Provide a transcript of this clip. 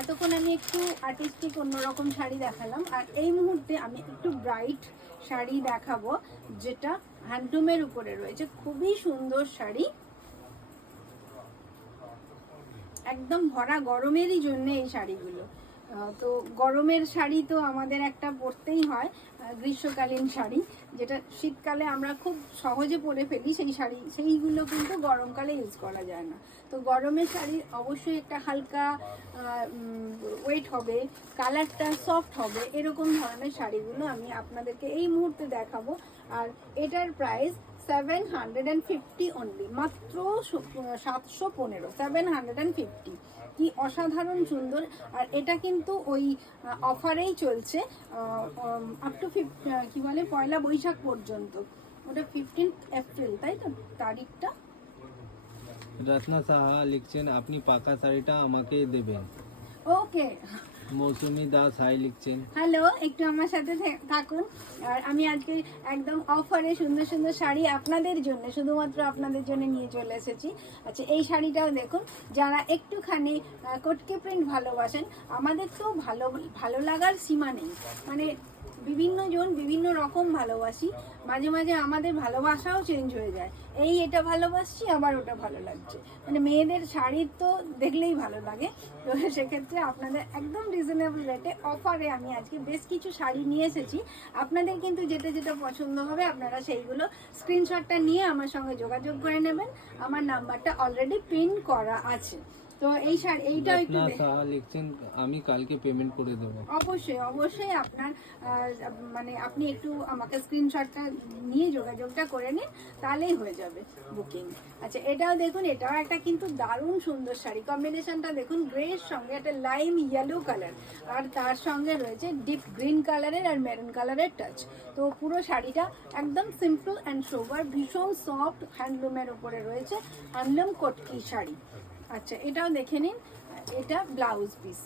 এতক্ষণ আমি একটু আর্টিস্টিক অন্যরকম শাড়ি দেখালাম, আর এই মুহূর্তে আমি একটু ব্রাইট শাড়ি দেখাবো যেটা হ্যান্ডলুমের উপরে রয়েছে। খুবই সুন্দর শাড়ি, একদম ভরা গরমেরই জন্য এই শাড়িগুলো। তো গরমের শাড়ি তো আমাদের একটা পরতেই হয়, গ্রীষ্মকালীন শাড়ি, যেটা শীতকালে আমরা খুব সহজে পরে ফেলি সেই শাড়ি, সেইগুলো কিন্তু গরমকালে ইউজ করা যায় না। তো গরমের শাড়ি অবশ্যই একটা হালকা ওয়েট হবে, কালারটা সফট হবে, এরকম ধরনের শাড়িগুলো আমি আপনাদেরকে এই মুহূর্তে দেখাবো। আর এটার প্রাইস 750 অনলি, মাত্র 715, 750। কি অসাধারণ সুন্দর। আর এটা কিন্তু ওই অফারেই চলছে আপ টু কি বলে পয়লা বৈশাখ পর্যন্ত। ওটা 15 এপ্রিল, তাই তো তারিখটা। রত্না সাহা লিখছেন আপনি পাকা শাড়িটা আমাকে দেবেন। ওকে, মৌসুমী দাস হাই লিখছেন। হ্যালো, একটু আমার সাথে থাকুন। আর আমি আজকে একদম অফারে সুন্দর সুন্দর শাড়ি আপনাদের জন্য, শুধুমাত্র আপনাদের জন্য নিয়ে চলে এসেছি। আচ্ছা, এই শাড়িটাও দেখুন। যারা একটুখানি কটকে প্রিন্ট ভালোবাসেন, আমাদের তো ভালো লাগার সীমা নেই, মানে বিভিন্ন জন বিভিন্ন রকম ভালোবাসি, মাঝে মাঝে আমাদের ভালোবাসাও চেঞ্জ হয়ে যায়। এটা ভালোবাসছি, আবার ওটা ভালো লাগছে, মানে মেয়েদের শাড়ি তো দেখলেই ভালো লাগে। তো সেক্ষেত্রে আপনাদের একদম রিজনেবল রেটে অফারে আমি আজকে বেশ কিছু শাড়ি নিয়ে এসেছি। আপনাদের কিন্তু যেটা যেটা পছন্দ হবে আপনারা সেইগুলো স্ক্রিনশটটা নিয়ে আমার সঙ্গে যোগাযোগ করে নেবেন। আমার নাম্বারটা অলরেডি পিন করা আছে। তো এই শাড়ি, এইটাও একটু লিখছেন আমি কালকে পেমেন্ট করে দেবো। অবশ্যই অবশ্যই আপনার মানে আপনি একটু আমাকে স্ক্রিনশটটা নিয়ে যোগাযোগটা করে নিন, তাহলেই হয়ে যাবে বুকিং। আচ্ছা, এটাও দেখুন, এটাও একটা কিন্তু দারুণ সুন্দর শাড়ি। কম্বিনেশনটা দেখুন, গ্রের সঙ্গে একটা লাইম ইয়েলো কালার, আর তার সঙ্গে রয়েছে ডিপ গ্রিন কালারের আর মেরুন কালারের টাচ। তো পুরো শাড়িটা একদম সিম্পল অ্যান্ড সোবার, ভীষণ সফট, হ্যান্ডলুমের উপরে রয়েছে, হ্যান্ডলুম কটকি শাড়ি। আচ্ছা, এটাও দেখে নিন, এটা ব্লাউজ পিস।